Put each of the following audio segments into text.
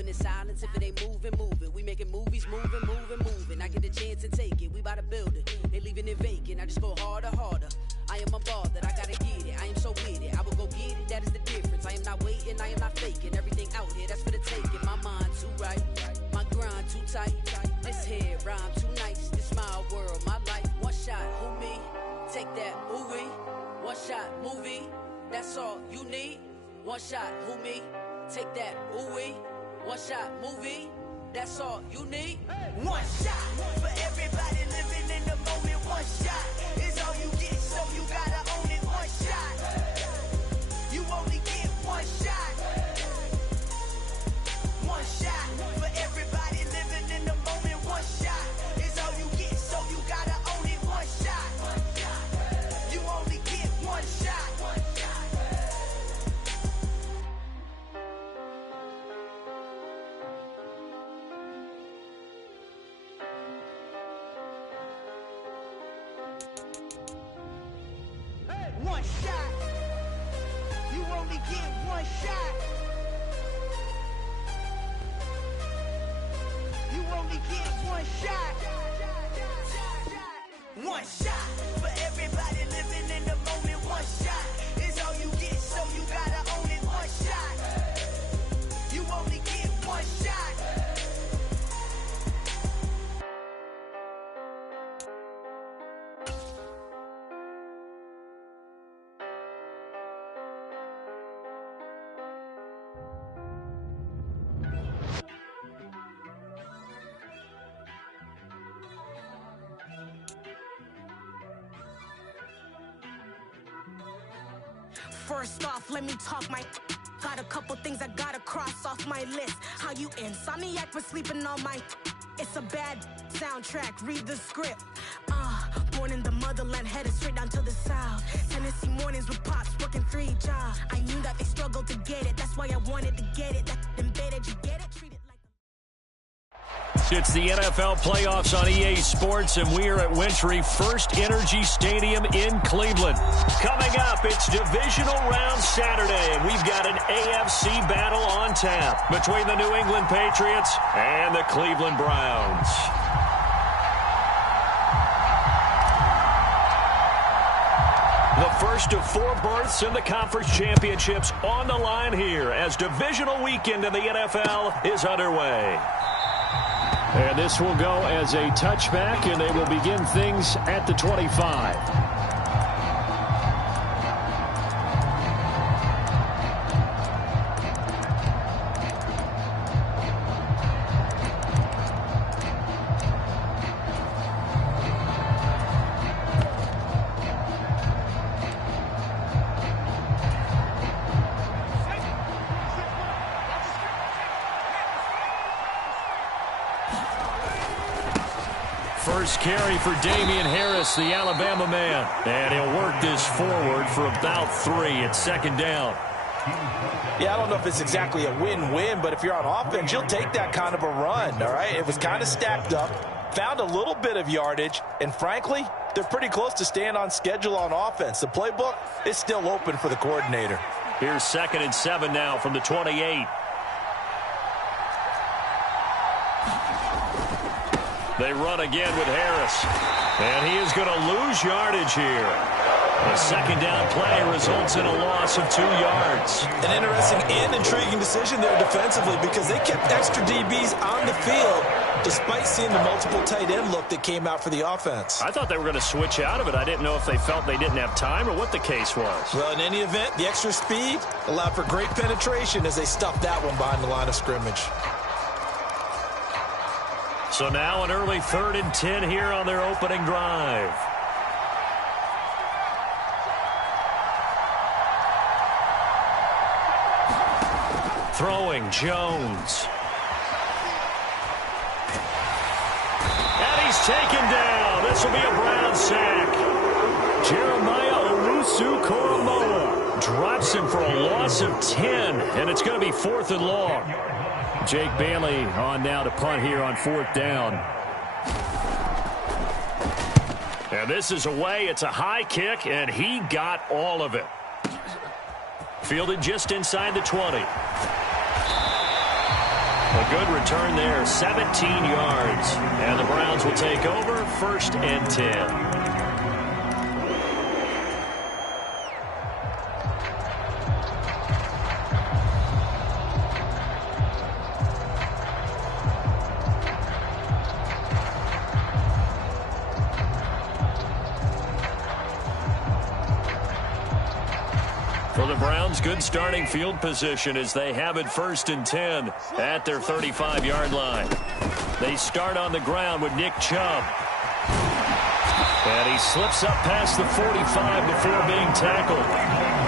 moving in silence. If it ain't moving, moving. We making movies, moving, moving, moving. I get a chance to take it. We bout to build it. They leaving it vacant. I just go harder, harder. I am a ball that I gotta get it. I am so with it. I will go get it. That is the difference. I am not waiting. I am not faking. Everything out here, that's for the taking. My mind too right. My grind too tight. This here rhyme too nice. This my world, my life. One shot, who me? Take that, ooh wee. One shot, movie. That's all you need. One shot, who me? Take that, ooh wee. One shot, movie. That's all you need. One shot for everybody living in the moment. One shot is all you get, so you gotta own it. One shot. You only get one shot. One shot for everybody living in the moment. One shot is all you get, so you gotta own it. One shot. You only get one shot. One shot. You only get one shot. You only get one shot. One shot for everybody living in the moment. One shot is all you get, so you gotta own it. One shot. You only get one shot. First off, let me talk my. Got a couple things I gotta cross off my list. How you insomniac for sleeping on my. It's a bad soundtrack, read the script. Born in the motherland, headed straight down to the south. Tennessee mornings with pops, working 3 jobs. I knew that they struggled to get it, that's why I wanted to get it. That embedded, you get it? Treat it like. It's the NFL playoffs on EA Sports, and we are at Wintry First Energy Stadium in Cleveland. Coming up, it's Divisional Round Saturday, and we've got an AFC battle on tap between the New England Patriots and the Cleveland Browns. The first of 4 berths in the conference championships on the line here as divisional weekend in the NFL is underway. And this will go as a touchback, and they will begin things at the 25. First carry for Damian Harris, the Alabama man. And he'll work this forward for about 3 at second down. Yeah, I don't know if it's exactly a win-win, but if you're on offense, you'll take that kind of a run, all right? It was kind of stacked up, found a little bit of yardage, and frankly, they're pretty close to staying on schedule on offense. The playbook is still open for the coordinator. Here's 2nd and 7 now from the 28. They run again with Harris. And he is going to lose yardage here. A second down play results in a loss of 2 yards. An interesting and intriguing decision there defensively because they kept extra DBs on the field despite seeing the multiple tight end look that came out for the offense. I thought they were going to switch out of it. I didn't know if they felt they didn't have time or what the case was. Well, in any event, the extra speed allowed for great penetration as they stuffed that one behind the line of scrimmage. So now an early 3rd and 10 here on their opening drive. Throwing Jones. And he's taken down. This will be a Brown sack. Jeremiah Owusu-Koramoah drops him for a loss of 10, and it's going to be 4th and long. Jake Bailey on now to punt here on 4th down. And this is away. It's a high kick, and he got all of it. Fielded just inside the 20. A good return there, 17 yards. And the Browns will take over, 1st and 10. For the Browns, good starting field position as they have it 1st and 10 at their 35-yard line. They start on the ground with Nick Chubb. And he slips up past the 45 before being tackled.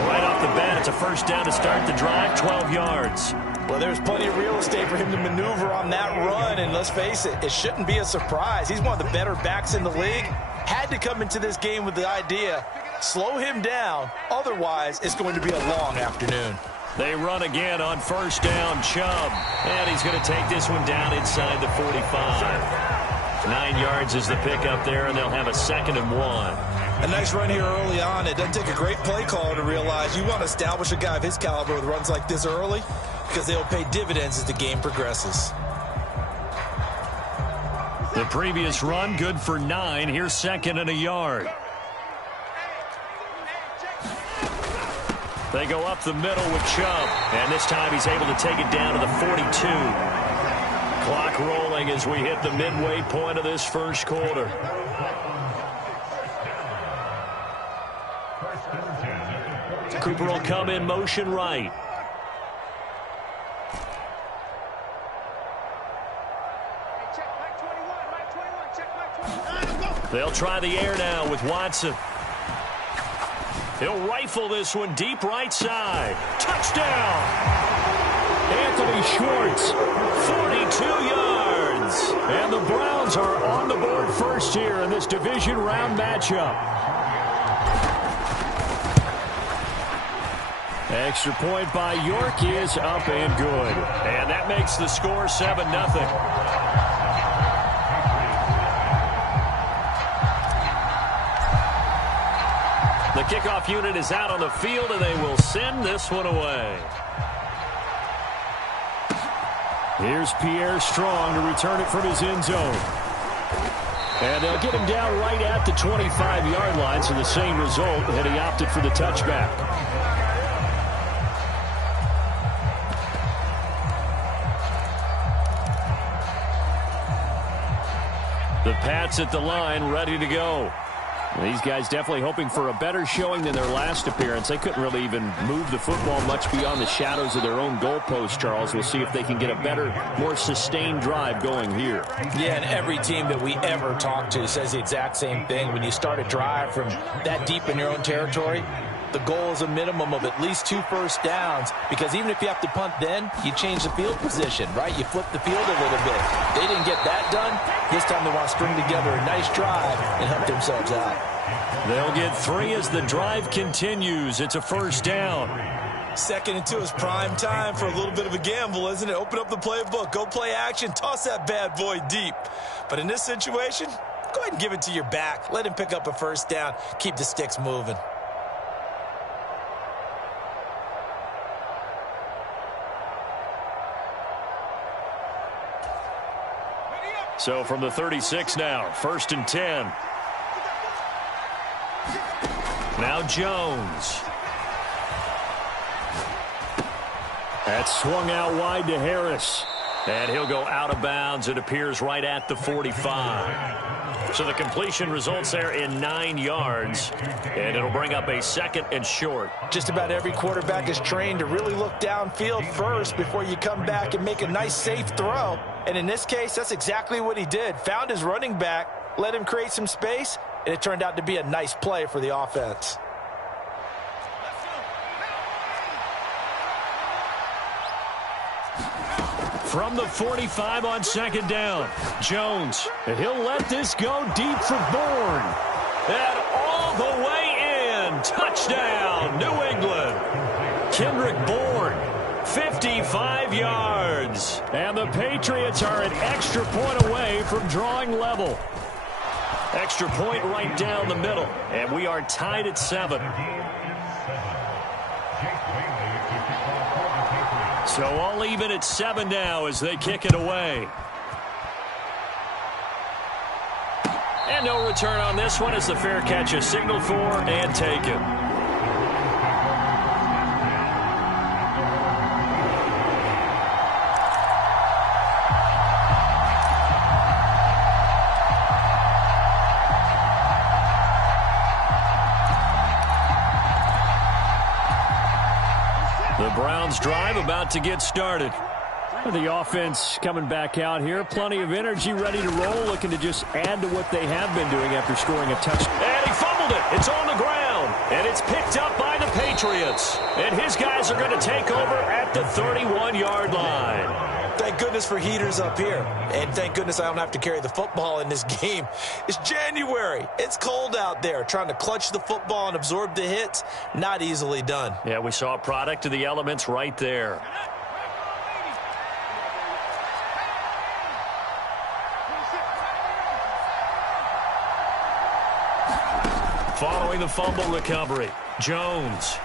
Right off the bat, it's a 1st down to start the drive, 12 yards. Well, there's plenty of real estate for him to maneuver on that run, and let's face it, it shouldn't be a surprise. He's one of the better backs in the league. Had to come into this game with the idea, slow him down, otherwise it's going to be a long afternoon. They run again on 1st down, Chubb, and he's going to take this one down inside the 45. 9 yards is the pickup there, and they'll have a 2nd and 1. A nice run here early on. It doesn't take a great play caller to realize you want to establish a guy of his caliber with runs like this early because they'll pay dividends as the game progresses. The previous run, good for 9. Here's 2nd and a yard. They go up the middle with Chubb, and this time he's able to take it down to the 42. Clock rolling as we hit the midway point of this 1st quarter. Cooper will come in motion right. They'll try the air now with Watson. He'll rifle this one deep right side. Touchdown! Anthony Schwartz, 42 yards. And the Browns are on the board first here in this division round matchup. Extra point by York is up and good. And that makes the score 7-0. The kickoff unit is out on the field, and they will send this one away. Here's Pierre Strong to return it from his end zone. And they'll get him down right at the 25-yard line, so the same result, and he opted for the touchback. The Pats at the line, ready to go. These guys definitely hoping for a better showing than their last appearance. They couldn't really even move the football much beyond the shadows of their own goalpost, Charles. We'll see if they can get a better, more sustained drive going here. Yeah, and every team that we ever talk to says the exact same thing. When you start a drive from that deep in your own territory, the goal is a minimum of at least 2 first downs, because even if you have to punt then, you change the field position, right? You flip the field a little bit. They didn't get that done. This time they want to string together a nice drive and help themselves out. They'll get 3 as the drive continues. It's a 1st down. 2nd and 2 is prime time for a little bit of a gamble, isn't it? Open up the playbook, go play action, toss that bad boy deep. But in this situation, go ahead and give it to your back. Let him pick up a 1st down. Keep the sticks moving. So from the 36 now, 1st and 10. Now Jones. That's swung out wide to Harris. And he'll go out of bounds. It appears right at the 45. So the completion results there in 9 yards. And it'll bring up a 2nd and short. Just about every quarterback is trained to really look downfield first before you come back and make a nice, safe throw. And in this case, that's exactly what he did. Found his running back, let him create some space, and it turned out to be a nice play for the offense. From the 45 on 2nd down, Jones, and he'll let this go deep for Bourne. And all the way in. Touchdown, New England. Kendrick Bourne, 55 yards. And the Patriots are an extra point away from drawing level. Extra point right down the middle. And we are tied at 7. So all even at 7 now as they kick it away. And no return on this one as the fair catch is signaled for and taken. The Browns drive about to get started. The offense coming back out here. Plenty of energy, ready to roll, looking to just add to what they have been doing after scoring a touchdown. And he fumbled it. It's on the ground. And it's picked up by the Patriots. And his guys are going to take over at the 31-yard line. Thank goodness for heaters up here. And thank goodness I don't have to carry the football in this game. It's January. It's cold out there. Trying to clutch the football and absorb the hits, not easily done. Yeah, we saw a product of the elements right there. Following the fumble recovery, Jones.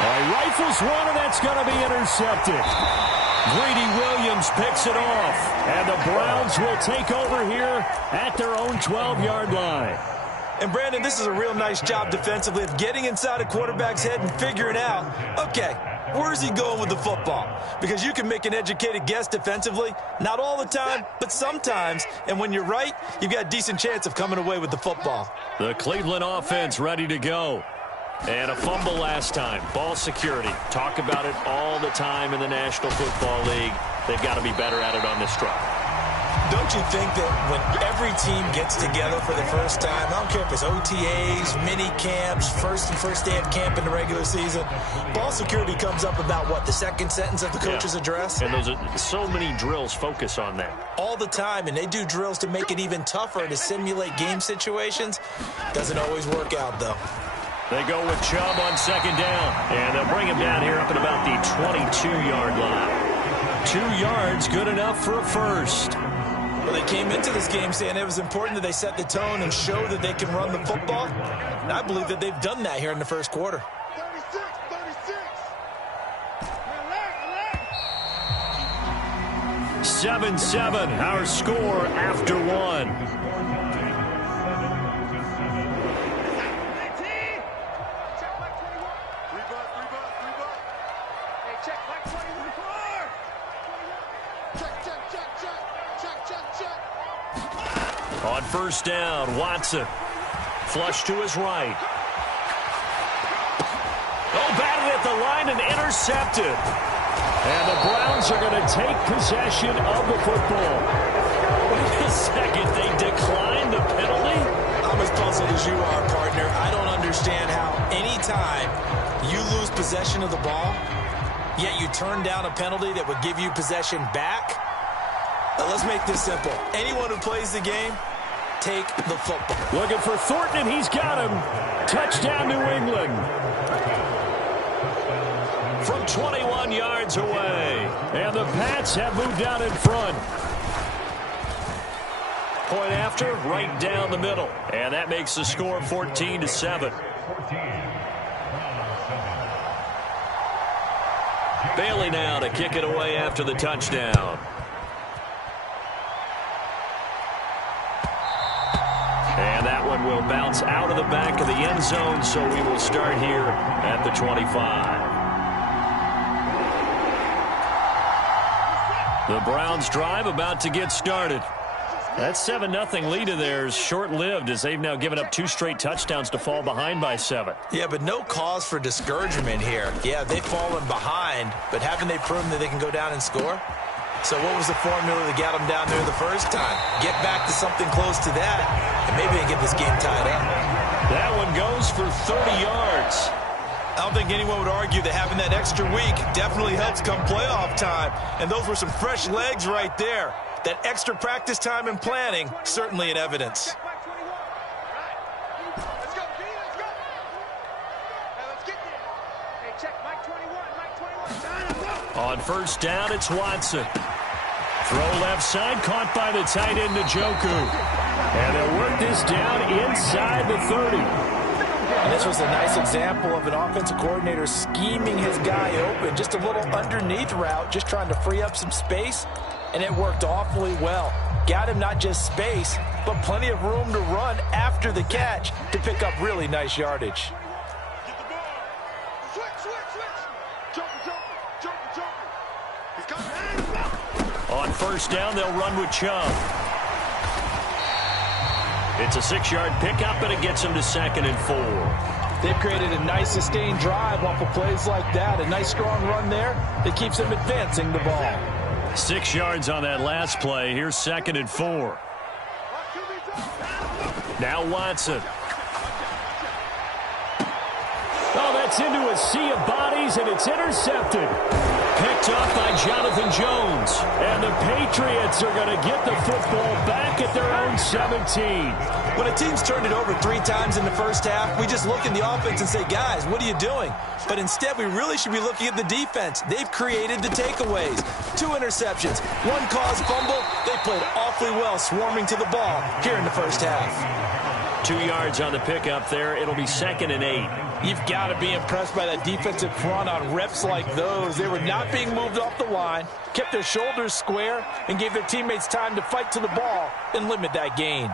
Rifles one, and that's going to be intercepted. Greedy Williams picks it off, and the Browns will take over here at their own 12-yard line. And, Brandon, this is a real nice job defensively of getting inside a quarterback's head and figuring out, okay, where's he going with the football? Because you can make an educated guess defensively, not all the time, but sometimes. And when you're right, you've got a decent chance of coming away with the football. The Cleveland offense ready to go. And a fumble last time. Ball security. Talk about it all the time in the National Football League. They've got to be better at it on this drive. Don't you think that when every team gets together for the first time, I don't care if it's OTAs, mini camps, first day of camp in the regular season, ball security comes up about, what, the second sentence of the coach's address? And those are so many drills focus on that. All the time, and they do drills to make it even tougher to simulate game situations. Doesn't always work out, though. They go with Chubb on second down, and they'll bring him down here up at about the 22-yard line. 2 yards, good enough for a first. Well, they came into this game saying it was important that they set the tone and show that they can run the football. And I believe that they've done that here in the first quarter. 7-7, our score after one. On first down, Watson. Flush to his right. Oh, batted at the line and intercepted. And the Browns are going to take possession of the football. Wait a second, they declined the penalty? I'm as puzzled as you are, partner. I don't understand how any time you lose possession of the ball, yet you turn down a penalty that would give you possession back. Now, let's make this simple. Anyone who plays the game, take the football. Looking for Thornton, and he's got him. Touchdown, New England. From 21 yards away. And the Pats have moved out in front. Point after, right down the middle. And that makes the score 14-7. Bailey now to kick it away after the touchdown. And that one will bounce out of the back of the end zone, so we will start here at the 25. The Browns drive about to get started. That 7-0 lead of theirs short-lived as they've now given up 2 straight touchdowns to fall behind by 7. Yeah, but no cause for discouragement here. Yeah, they've fallen behind, but haven't they proven that they can go down and score? So what was the formula that got them down there the first time? Get back to something close to that, and maybe they get this game tied up. That one goes for 30 yards. I don't think anyone would argue that having that extra week definitely helps come playoff time. And those were some fresh legs right there. That extra practice time and planning, certainly in evidence. On first down, it's Watson. Throw left side, caught by the tight end, Njoku. And they'll work this down inside the 30. And this was a nice example of an offensive coordinator scheming his guy open. Just a little underneath route, just trying to free up some space, and it worked awfully well. Got him not just space, but plenty of room to run after the catch to pick up really nice yardage. On first down, they'll run with Chubb. It's a 6-yard pickup, and it gets him to 2nd and 4. They've created a nice sustained drive off of plays like that. A nice strong run there that keeps them advancing the ball. 6 yards on that last play. Here's 2nd and 4. Now Watson. Oh, that's into a sea of bodies, and it's intercepted. Picked up by Jonathan Jones. And the Patriots are going to get the football back at their own 17. When a team's turned it over 3 times in the first half, we just look at the offense and say, guys, what are you doing? But instead, we really should be looking at the defense. They've created the takeaways. 2 interceptions, 1 caused fumble. They played awfully well swarming to the ball here in the first half. 2 yards on the pickup there. It'll be 2nd and 8. You've got to be impressed by that defensive front on reps like those. They were not being moved off the line, kept their shoulders square, and gave their teammates time to fight to the ball and limit that gain.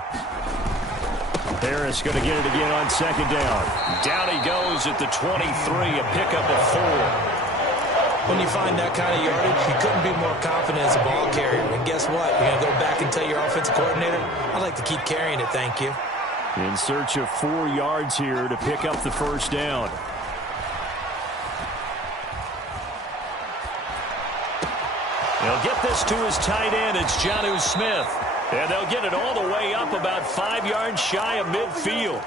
Harris going to get it again on 2nd down. Down he goes at the 23, a pickup of 4. When you find that kind of yardage, you couldn't be more confident as a ball carrier. And guess what? You're going to go back and tell your offensive coordinator, I'd like to keep carrying it, thank you. In search of 4 yards here to pick up the first down. They'll get this to his tight end. It's Jonnu Smith. And they'll get it all the way up about 5 yards shy of midfield.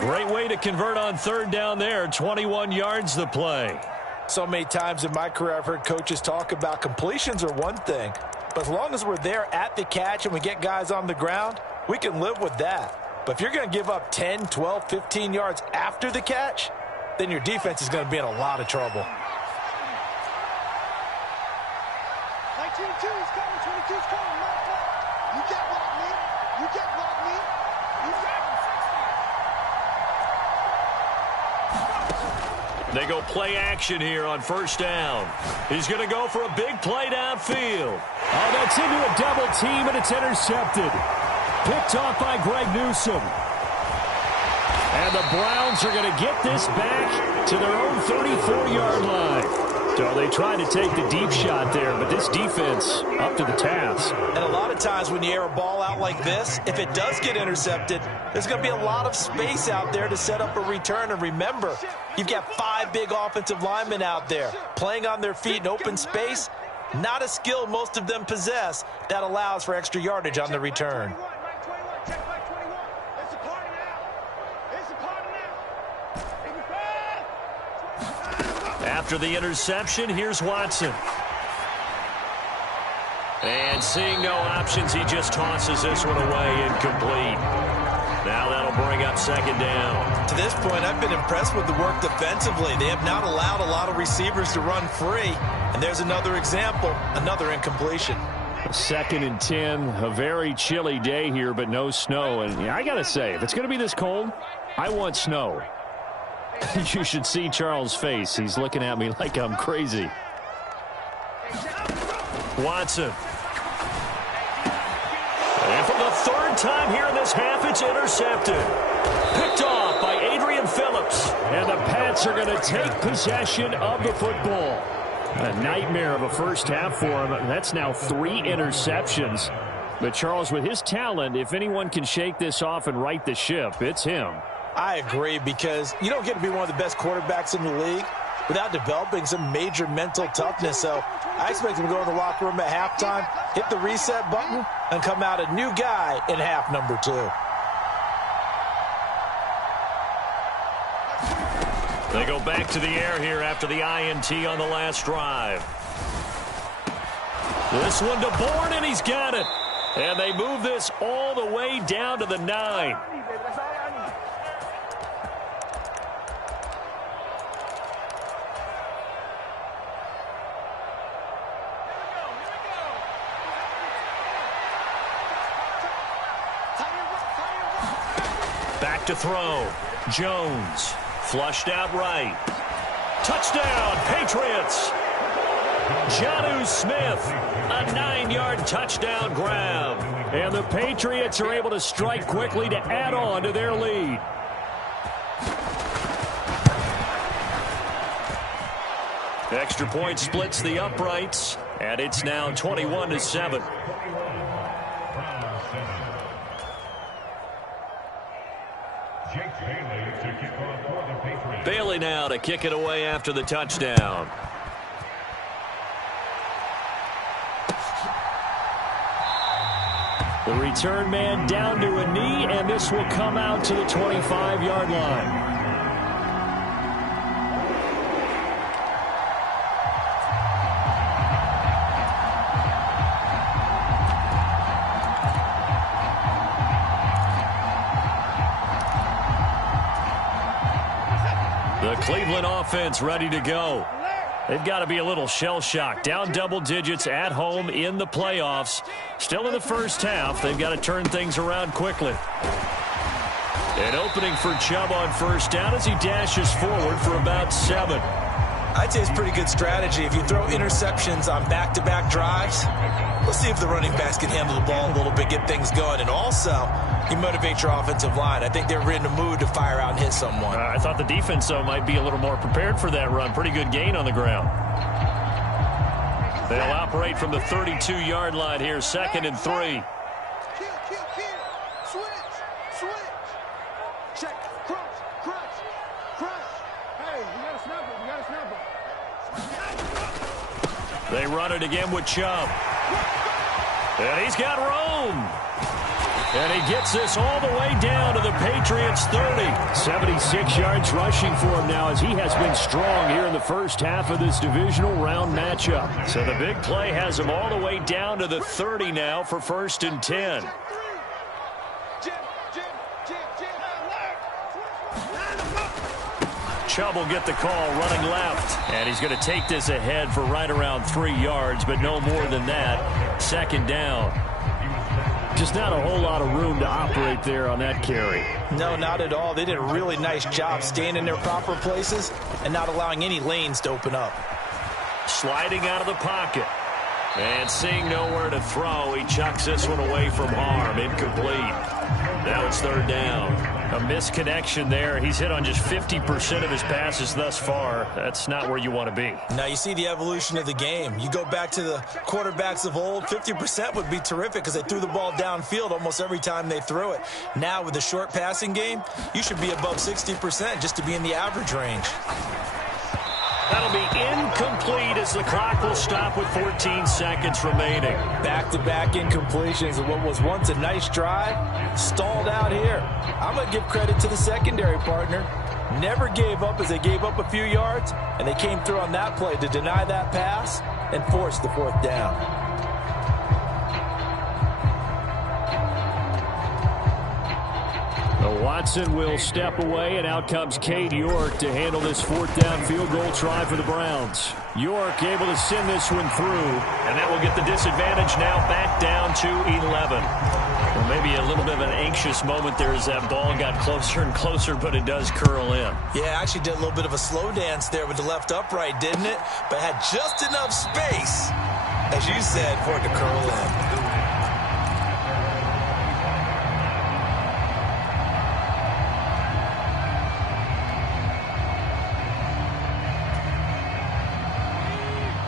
Great way to convert on 3rd down there. 21 yards the play. So many times in my career I've heard coaches talk about completions are one thing. But as long as we're there at the catch and we get guys on the ground, we can live with that. But if you're going to give up 10, 12, 15 yards after the catch, then your defense is going to be in a lot of trouble. 22's coming, 22's coming. You get block me. You get block me. You get They go play action here on first down. He's going to go for a big play downfield. Oh, that's into a double team, and it's intercepted. Picked off by Greg Newsome. And the Browns are going to get this back to their own 34-yard line. So they tried to take the deep shot there, but this defense up to the task. And a lot of times when you air a ball out like this, if it does get intercepted, there's going to be a lot of space out there to set up a return. And remember, you've got 5 big offensive linemen out there playing on their feet in open space. Not a skill most of them possess that allows for extra yardage on the return. After the interception, here's Watson. And seeing no options, he just tosses this one away, incomplete. Now that'll bring up 2nd down. To this point, I've been impressed with the work defensively. They have not allowed a lot of receivers to run free. And there's another example, another incompletion. 2nd and 10, a very chilly day here, but no snow. And I got to say, if it's going to be this cold, I want snow. You should see Charles' face. He's looking at me like I'm crazy. Watson. And for the 3rd time here in this half, it's intercepted. Picked off by Adrian Phillips. And the Pats are going to take possession of the football. A nightmare of a first half for him. That's now 3 interceptions. But Charles, with his talent, if anyone can shake this off and right the ship, it's him. I agree, because you don't get to be one of the best quarterbacks in the league without developing some major mental toughness. So I expect him to go in the locker room at halftime, hit the reset button, and come out a new guy in half number 2. They go back to the air here after the INT on the last drive. This one to Bourne, and he's got it. And they move this all the way down to the 9. Back to throw. Jones, flushed out right. Touchdown, Patriots! Jonnu Smith, a 9-yard touchdown grab. And the Patriots are able to strike quickly to add on to their lead. Extra point splits the uprights, and it's now 21-7. Bailey now to kick it away after the touchdown. The return man down to a knee, and this will come out to the 25-yard line. The Cleveland offense ready to go. They've got to be a little shell-shocked. Down double digits at home in the playoffs. Still in the first half. They've got to turn things around quickly. An opening for Chubb on first down as he dashes forward for about 7. I'd say it's pretty good strategy. If you throw interceptions on back-to-back drives, let's see if the running backs can handle the ball a little bit, get things going. And also, you motivate your offensive line. I think they're in the mood to fire out and hit someone. I thought the defense, though, might be a little more prepared for that run. Pretty good gain on the ground. They'll operate from the 32-yard line here, 2nd and 3. Switch. Check. Crunch. Hey, we got a snapper. They run it again with Chubb. And he's got room. And he gets this all the way down to the Patriots' 30. 76 yards rushing for him now as he has been strong here in the first half of this divisional round matchup. So the big play has him all the way down to the 30 now for 1st and 10. Chubb will get the call running left. And he's going to take this ahead for right around 3 yards, but no more than that. 2nd down. Just not a whole lot of room to operate there on that carry. No, not at all. They did a really nice job staying in their proper places and not allowing any lanes to open up. Sliding out of the pocket. And seeing nowhere to throw, he chucks this one away from harm. Incomplete. Now it's 3rd down. A misconnection there. He's hit on just 50% of his passes thus far. That's not where you want to be. Now you see the evolution of the game. You go back to the quarterbacks of old, 50% would be terrific because they threw the ball downfield almost every time they threw it. Now with the short passing game, you should be above 60% just to be in the average range. That'll be incomplete as the clock will stop with 14 seconds remaining. Back-to-back incompletions of what was once a nice drive, stalled out here. I'm going to give credit to the secondary partner. Never gave up as they gave up a few yards, and they came through on that play to deny that pass and force the 4th down. Watson will step away, and out comes Cade York to handle this 4th down field goal try for the Browns. York able to send this one through, and that will get the disadvantage now back down to 11. Well, maybe a little bit of an anxious moment there as that ball got closer and closer, but it does curl in. Yeah, actually did a little bit of a slow dance there with the left upright, didn't it? But had just enough space, as you said, for it to curl in.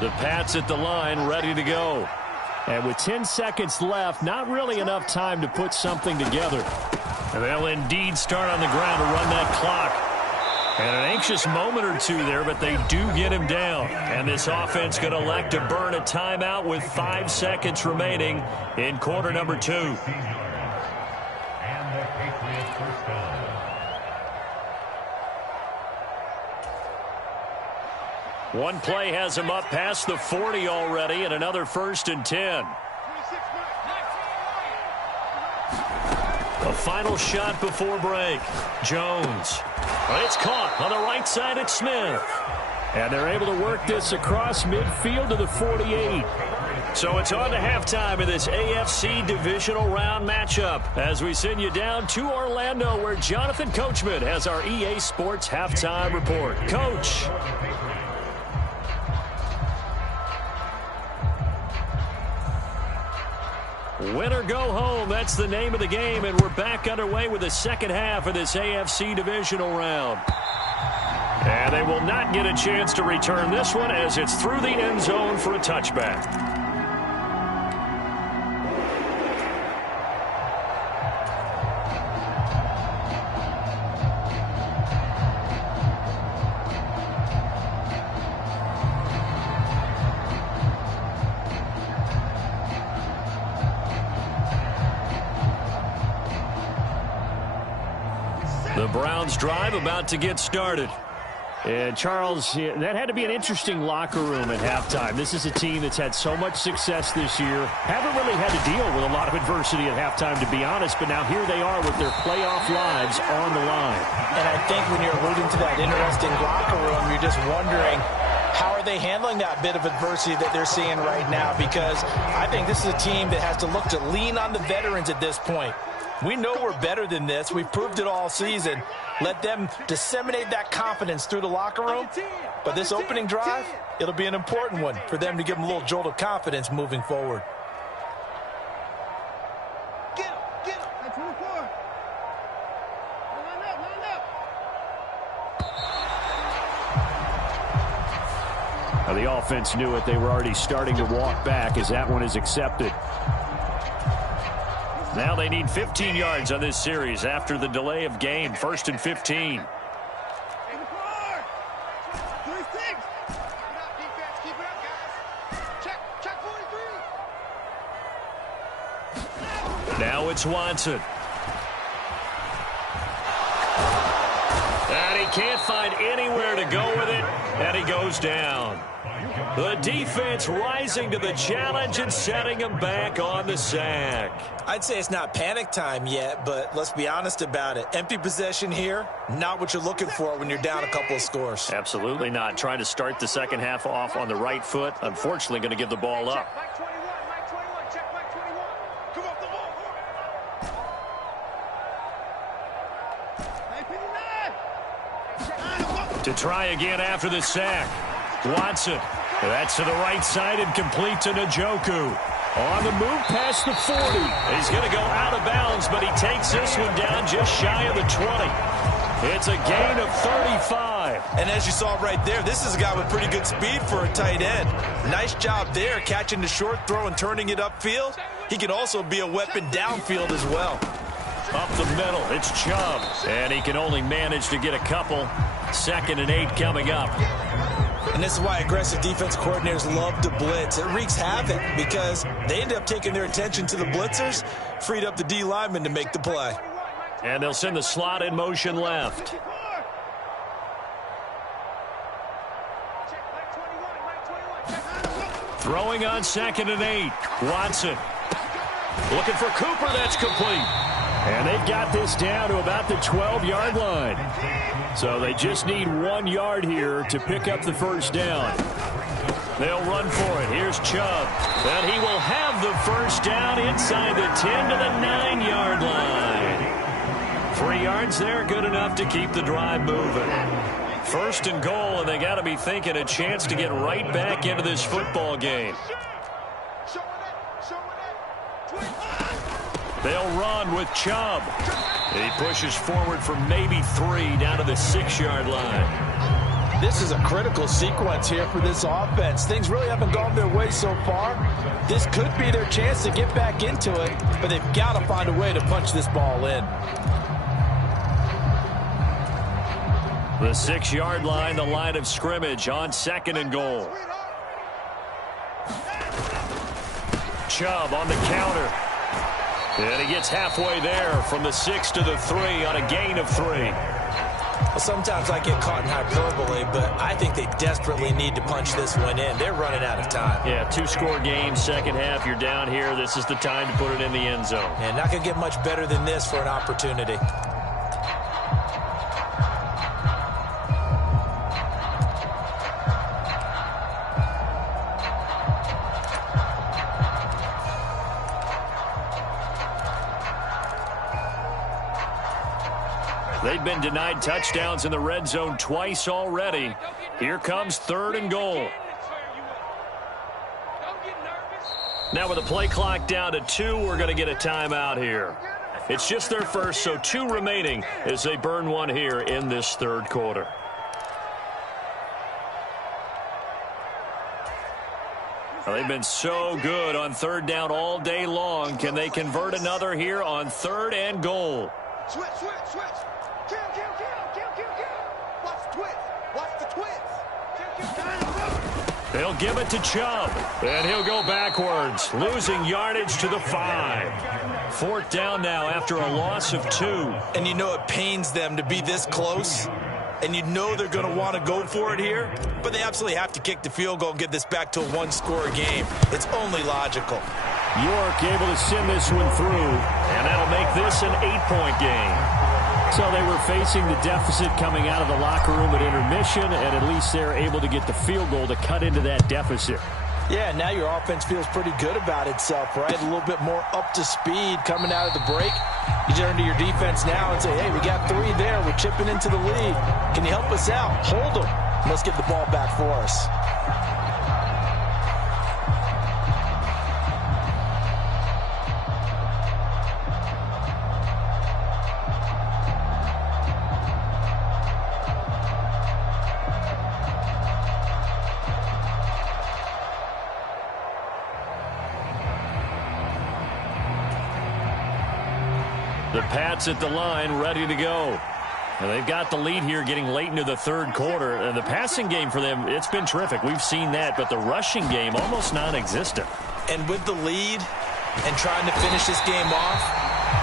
The Pats at the line, ready to go. And with 10 seconds left, not really enough time to put something together. And they'll indeed start on the ground to run that clock. And an anxious moment or two there, but they do get him down. And this offense going to elect to burn a timeout with 5 seconds remaining in quarter number 2. One play has him up past the 40 already, and another 1st and 10. A final shot before break. Jones. It's caught on the right side at Smith. And they're able to work this across midfield to the 48. So it's on to halftime in this AFC Divisional Round matchup as we send you down to Orlando where Jonathan Coachman has our EA Sports Halftime Report. Coach. Win or go home, that's the name of the game, and we're back underway with the second half of this AFC Divisional Round. And they will not get a chance to return this one as it's through the end zone for a touchback. The Browns drive about to get started. And Charles, that had to be an interesting locker room at halftime. This is a team that's had so much success this year. Haven't really had to deal with a lot of adversity at halftime, to be honest. But now here they are with their playoff lives on the line. And I think when you're alluding to that interesting locker room, you're just wondering, how are they handling that bit of adversity that they're seeing right now? Because I think this is a team that has to look to lean on the veterans at this point. We know we're better than this. We've proved it all season. Let them disseminate that confidence through the locker room. But this opening drive, it'll be an important one for them to give them a little jolt of confidence moving forward. Get him. That's 24. Line up. Now the offense knew it. They were already starting to walk back as that one is accepted. Now they need 15 yards on this series after the delay of game. 1st and 15. Now it's Watson. And he can't find anywhere to go with it, and he goes down. The defense rising to the challenge and setting him back on the sack. I'd say it's not panic time yet, but let's be honest about it. Empty possession here, not what you're looking for when you're down a couple of scores. Absolutely not. Trying to start the second half off on the right foot. Unfortunately, going to give the ball up. Mike 21, check Mike 21. Come off the ball. To try again after the sack. Watson. That's to the right side and complete to Njoku. On the move past the 40. He's going to go out of bounds, but he takes this one down just shy of the 20. It's a gain of 35. And as you saw right there, this is a guy with pretty good speed for a tight end. Nice job there, catching the short throw and turning it upfield. He can also be a weapon downfield as well. Up the middle, it's Chubb. And he can only manage to get a couple. 2nd and 8 coming up. And this is why aggressive defense coordinators love to blitz. It wreaks havoc because they end up taking their attention to the blitzers, freed up the D lineman to make the play. And they'll send the slot in motion left. Throwing on 2nd and 8. Watson. Looking for Cooper. That's complete. And they've got this down to about the 12-yard line. So they just need 1 yard here to pick up the first down. They'll run for it. Here's Chubb. And he will have the first down inside the 10 to the 9-yard line. 3 yards there, good enough to keep the drive moving. 1st and goal, and they got to be thinking a chance to get right back into this football game. They'll run with Chubb. He pushes forward for maybe 3 down to the 6-yard line. This is a critical sequence here for this offense. Things really haven't gone their way so far. This could be their chance to get back into it, but they've got to find a way to punch this ball in. The 6-yard line, the line of scrimmage on 2nd and goal. Chubb on the counter. And he gets halfway there from the 6 to the 3 on a gain of 3. Well, sometimes I get caught in hyperbole, but I think they desperately need to punch this one in. They're running out of time. Yeah, 2-score game, second half. You're down here. This is the time to put it in the end zone. And not going to get much better than this for an opportunity. They've been denied touchdowns in the red zone twice already. Here comes 3rd and goal. Now with the play clock down to 2, we're going to get a timeout here. It's just their first, so 2 remaining as they burn one here in this 3rd quarter. Well, they've been so good on 3rd down all day long. Can they convert another here on 3rd and goal? Switch. Kill. Watch the twist. Watch the twist. They'll give it to Chubb, and he'll go backwards, losing yardage to the 5. 4th down now after a loss of 2. And you know it pains them to be this close, and you know they're going to want to go for it here, but they absolutely have to kick the field goal and get this back to a 1-score game. It's only logical. York able to send this one through, and that'll make this an 8-point game. So they were facing the deficit coming out of the locker room at intermission, and at least they're able to get the field goal to cut into that deficit. Yeah, now your offense feels pretty good about itself, right? A little bit more up to speed coming out of the break. You turn to your defense now and say, hey, we got 3 there. We're chipping into the lead. Can you help us out? Hold them. Let's get the ball back for us. The Pats at the line, ready to go. And they've got the lead here getting late into the 3rd quarter. And the passing game for them, it's been terrific. We've seen that, but the rushing game almost non-existent. And with the lead and trying to finish this game off,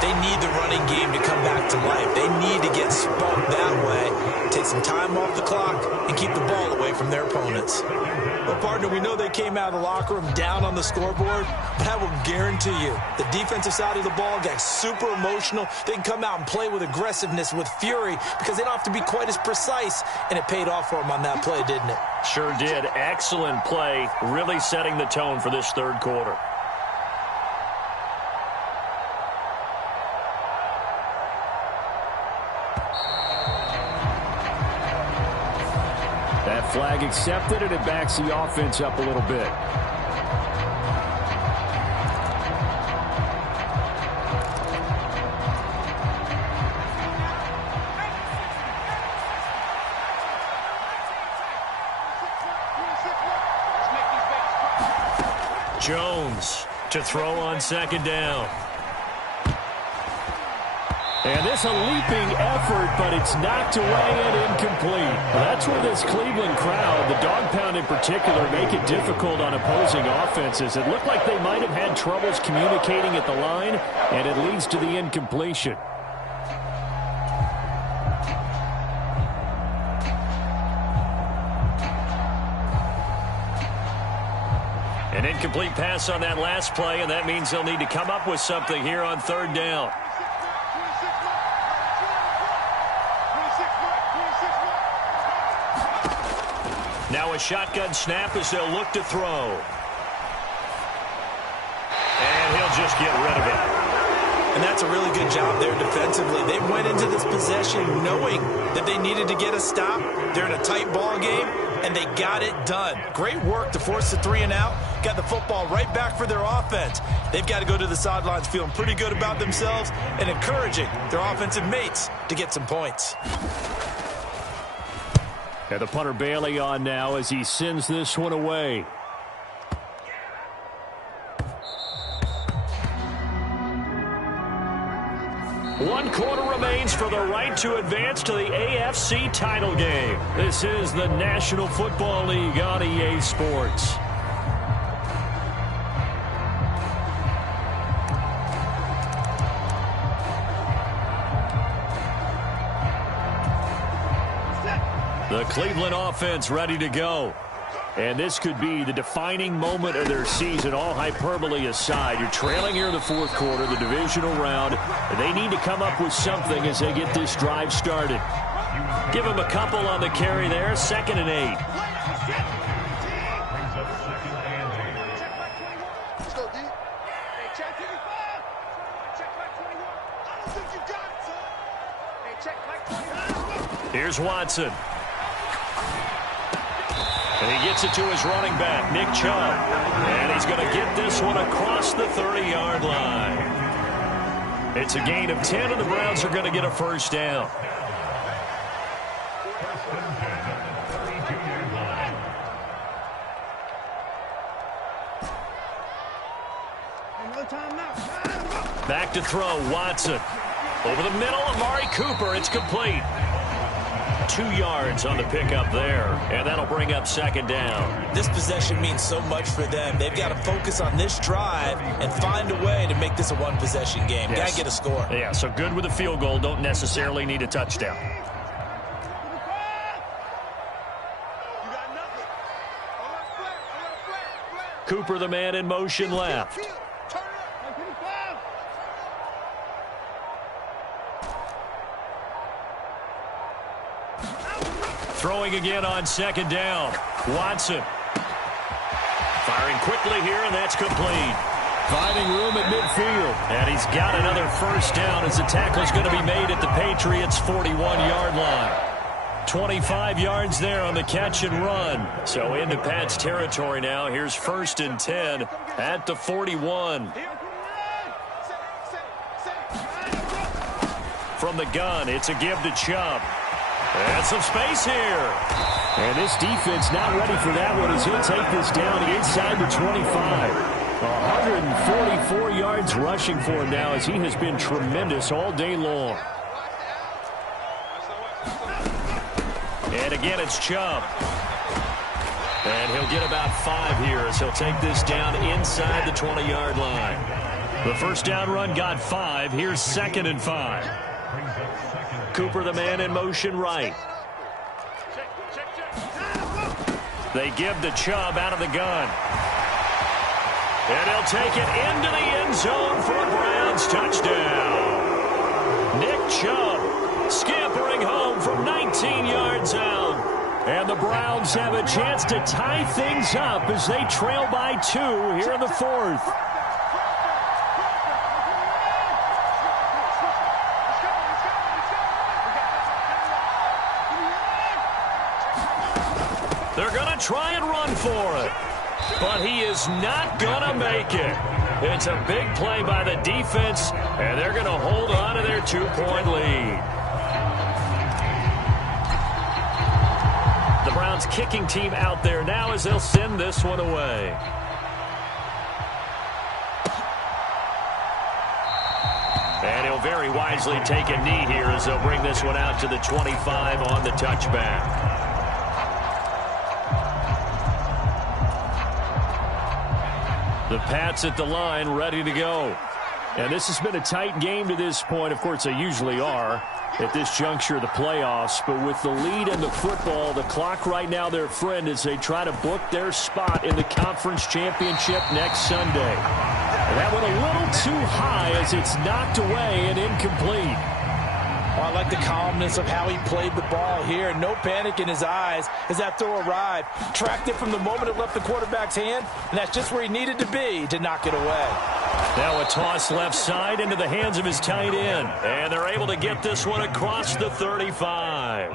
they need the running game to come back to life. They need to get spunked that way, take some time off the clock, and keep the ball away from their opponents. Well, partner, we know they came out of the locker room down on the scoreboard, but I will guarantee you the defensive side of the ball got super emotional. They can come out and play with aggressiveness, with fury, because they don't have to be quite as precise, and it paid off for them on that play, didn't it? Sure did. Excellent play, really setting the tone for this 3rd quarter. That flag accepted, and it backs the offense up a little bit. Jones to throw on 2nd down. And this a leaping effort, but it's knocked away and incomplete. That's where this Cleveland crowd, the dog pound in particular, make it difficult on opposing offenses. It looked like they might have had troubles communicating at the line, and it leads to the incompletion. An incomplete pass on that last play, and that means they'll need to come up with something here on 3rd down. Now a shotgun snap as they'll look to throw. And he'll just get rid of it. And that's a really good job there defensively. They went into this possession knowing that they needed to get a stop. They're in a tight ball game, and they got it done. Great work to force the 3 and out. Got the football right back for their offense. They've got to go to the sidelines feeling pretty good about themselves and encouraging their offensive mates to get some points. And the punter Bailey on now as he sends this one away. One quarter remains for the right to advance to the AFC title game. This is the National Football League on EA Sports. The Cleveland offense ready to go. And this could be the defining moment of their season, all hyperbole aside. You're trailing here in the 4th quarter, the divisional round. And they need to come up with something as they get this drive started. Give them a couple on the carry there, 2nd and 8. Let's go, D. Hey, check 25. Check back 21. I don't think you got it, son. Hey, Here's Watson. And he gets it to his running back, Nick Chubb. And he's going to get this one across the 30-yard line. It's a gain of 10, and the Browns are going to get a first down. Back to throw, Watson. Over the middle, Amari Cooper. It's complete. 2 yards on the pickup there, and that'll bring up second down. This possession means so much for them. They've got to focus on this drive and find a way to make this a one-possession game. Yes. Got to get a score. Yeah, so good with a field goal. Don't necessarily need a touchdown. Cooper, the man in motion left. Throwing again on second down. Watson. Firing quickly here, and that's complete. Finding room at midfield. And he's got another first down as the tackle's going to be made at the Patriots' 41-yard line. 25 yards there on the catch and run. So into Pat's territory now. Here's 1st and 10 at the 41. From the gun, it's a give to Chubb. And some space here. And this defense not ready for that one as he'll take this down inside the 25. 144 yards rushing for him now as he has been tremendous all day long. And again, it's Chubb. And he'll get about 5 here as he'll take this down inside the 20-yard line. The first down run got 5. Here's 2nd and 5. Cooper, the man in motion right. They give to Chubb out of the gun. And he'll take it into the end zone for a Browns touchdown. Nick Chubb scampering home from 19 yards out. And the Browns have a chance to tie things up as they trail by 2 here in the 4th. They're going to try and run for it, but he is not going to make it. It's a big play by the defense, and they're going to hold on to their 2-point lead. The Browns kicking team out there now as they'll send this one away. And he'll very wisely take a knee here as they'll bring this one out to the 25 on the touchback. The Pats at the line ready to go. And this has been a tight game to this point. Of course, they usually are at this juncture of the playoffs. But with the lead in the football, the clock right now their friend as they try to book their spot in the conference championship next Sunday. And that went a little too high as it's knocked away and incomplete. Oh, I like the calmness of how he played the ball here. No panic in his eyes as that throw arrived. Tracked it from the moment it left the quarterback's hand, and that's just where he needed to be to knock it away. Now a toss left side into the hands of his tight end. And they're able to get this one across the 35.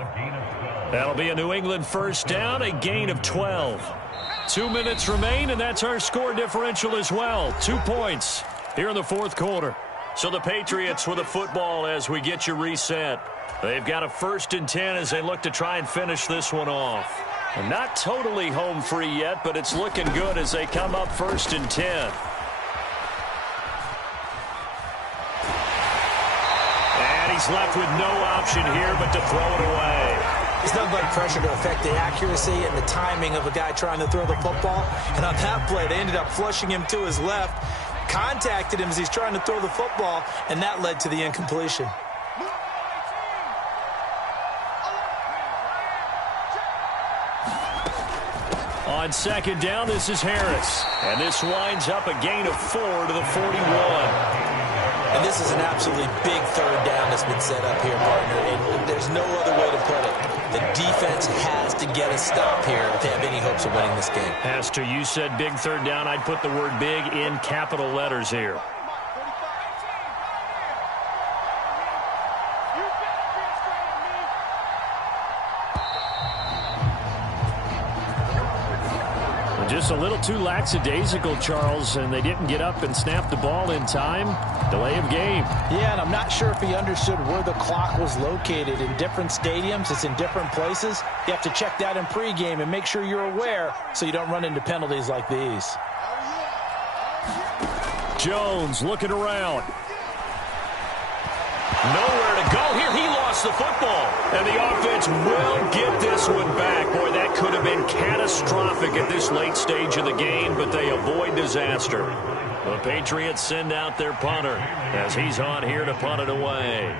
That'll be a New England first down, a gain of 12. 2 minutes remain, and that's our score differential as well. 2 points here in the 4th quarter. So the Patriots with a football as we get you reset. They've got a 1st and 10 as they look to try and finish this one off. And not totally home free yet, but it's looking good as they come up 1st and 10. And he's left with no option here but to throw it away. There's nothing like pressure to affect the accuracy and the timing of a guy trying to throw the football. And on that play, they ended up flushing him to his left. Contacted him as he's trying to throw the football, and that led to the incompletion. On second down, this is Harris. And this winds up a gain of 4 to the 41. And this is an absolutely big 3rd down that's been set up here, partner. And there's no other way to put it. The defense has to get a stop here if they have any hopes of winning this game. Pastor, you said big 3rd down. I'd put the word big in capital letters here. Just a little too lackadaisical, Charles, and they didn't get up and snap the ball in time. Delay of game. Yeah, and I'm not sure if he understood where the clock was located. In different stadiums, it's in different places. You have to check that in pregame and make sure you're aware so you don't run into penalties like these. Jones looking around. Nowhere to go here. He lost the football. And the offense will get this one back. Boy, that could have been catastrophic at this late stage of the game, but they avoid disaster. The Patriots send out their punter as he's on here to punt it away.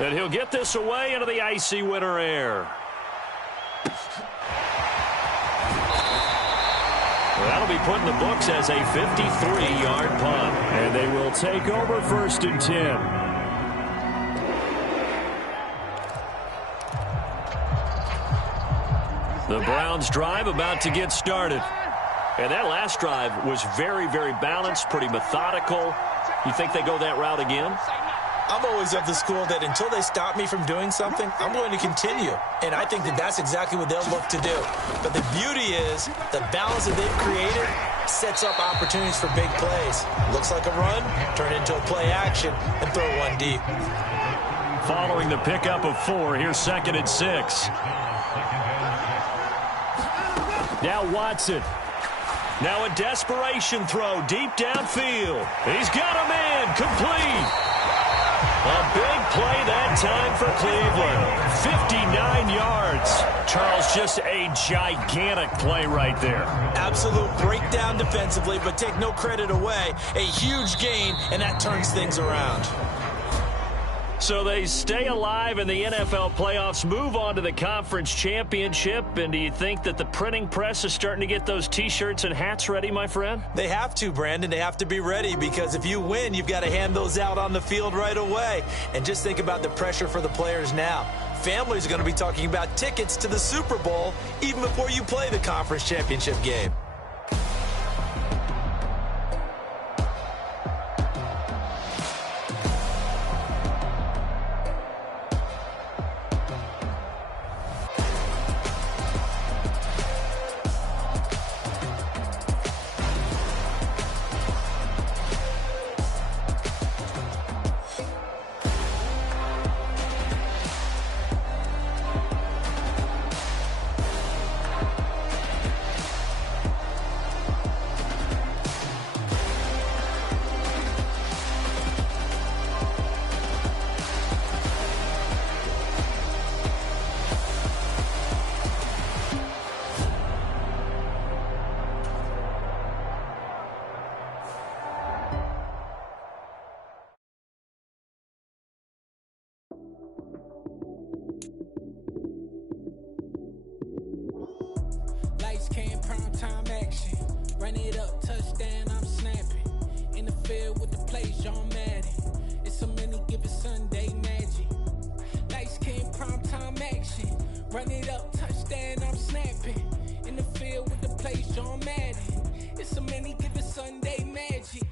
And he'll get this away into the icy winter air. That'll be put in the books as a 53-yard punt. And they will take over 1st and 10. The Browns drive about to get started. And that last drive was very, very balanced, pretty methodical. You think they go that route again? I'm always of the school that until they stop me from doing something, I'm going to continue. And I think that that's exactly what they'll look to do. But the beauty is the balance that they've created sets up opportunities for big plays. Looks like a run, turn into a play action, and throw one deep. Following the pickup of 4, here's 2nd and 6. Now Watson. Now a desperation throw deep downfield. He's got him in, complete. A big play that time for Cleveland. 59 yards. Charles, just a gigantic play right there. Absolute breakdown defensively, but take no credit away. A huge gain, and that turns things around. So they stay alive in the NFL playoffs, move on to the conference championship. And do you think that the printing press is starting to get those T-shirts and hats ready, my friend? They have to, Brandon. They have to be ready because if you win, you've got to hand those out on the field right away. And just think about the pressure for the players now. Families are going to be talking about tickets to the Super Bowl even before you play the conference championship game. Run it up, touchdown, I'm snapping. In the field with the plays, John Madden. It's so many given Sunday magic. Lights came prime time action. Run it up, touchdown, I'm snapping. In the field with the plays, John Madden. It's so many given Sunday magic.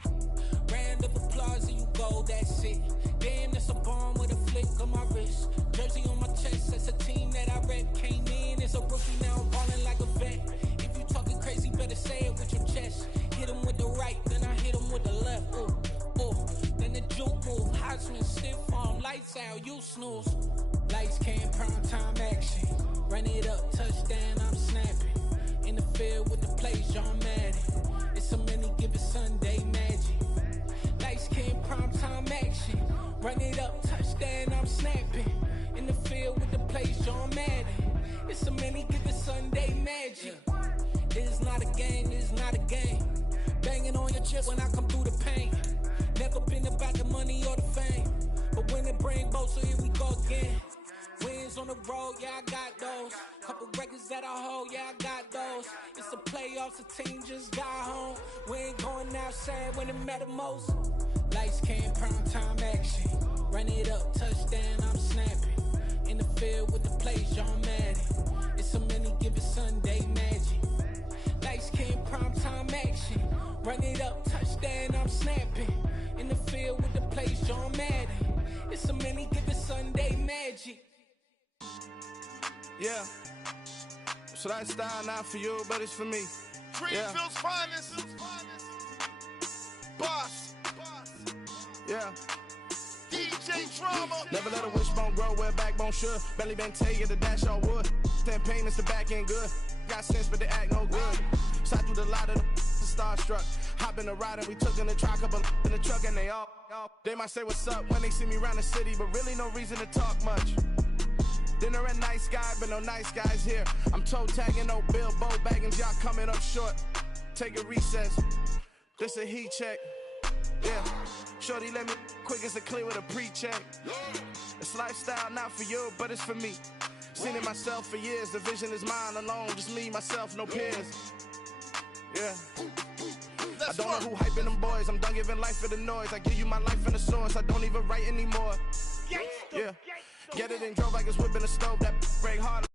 Round of applause and you go, that's it. Damn, that's a bomb with a flick on my wrist. Jersey on my chest, that's a team that I rep. Came in as a rookie, now I'm balling like a vet. If you talking crazy, better say it with your chest. Hit him with the right, then I hit him with the left. Ooh, ooh. Then the juke move, Heisman stiff arm, lights out, you snooze. Lights came, prime time action. Run it up, touchdown, I'm snapping. In the field with the plays, John Madden. It's so many given Sunday magic. Lights came, prime time action. Run it up, touchdown, I'm snapping. In the field with the plays, John Madden. It's so many given Sunday magic. This is not a game, this is not a game. Banging on your chest when I come through the pain. Never been about the money or the fame. But when it bring both, so here we go again. Wins on the road, yeah, I got those. Couple records that I hold, yeah, I got those. It's the playoffs, the team just got home. We ain't going outside when it matter most. Lights came, prime time action. Run it up, touchdown, I'm snapping. In the field with the plays, John Madden. It's so many given Sunday magic. Lights came, prime time action. Run it up, touchdown, I'm snapping. In the field with the plays, John Madden. It's so many given Sunday magic. Yeah, So that style not for you, but it's for me. Greenfield's finest. Boss. Yeah. DJ Drama. Never let a wishbone grow where a backbone should. Belly been tell you the dash all wood. 10 payments, the back end good. Got sense, but they act no good. Shot through the lot of the starstruck. Hop in the ride and we took in the truck, couple in the truck, and they all. They might say what's up when they see me around the city, but really no reason to talk much. Dinner at nice guy, but no nice guys here. I'm toe tagging, no Bilbo Baggins, y'all coming up short. Take a recess. This a heat check. Yeah. Shorty let me quick as a clear with a pre-check. It's lifestyle not for you, but it's for me. Seen it myself for years. The vision is mine alone. Just me, myself, no peers. Yeah. I don't know who hyping them boys. I'm done giving life for the noise. I give you my life in the source. I don't even write anymore. Yeah. Get it and drove like it's whipping the stove. That break hard.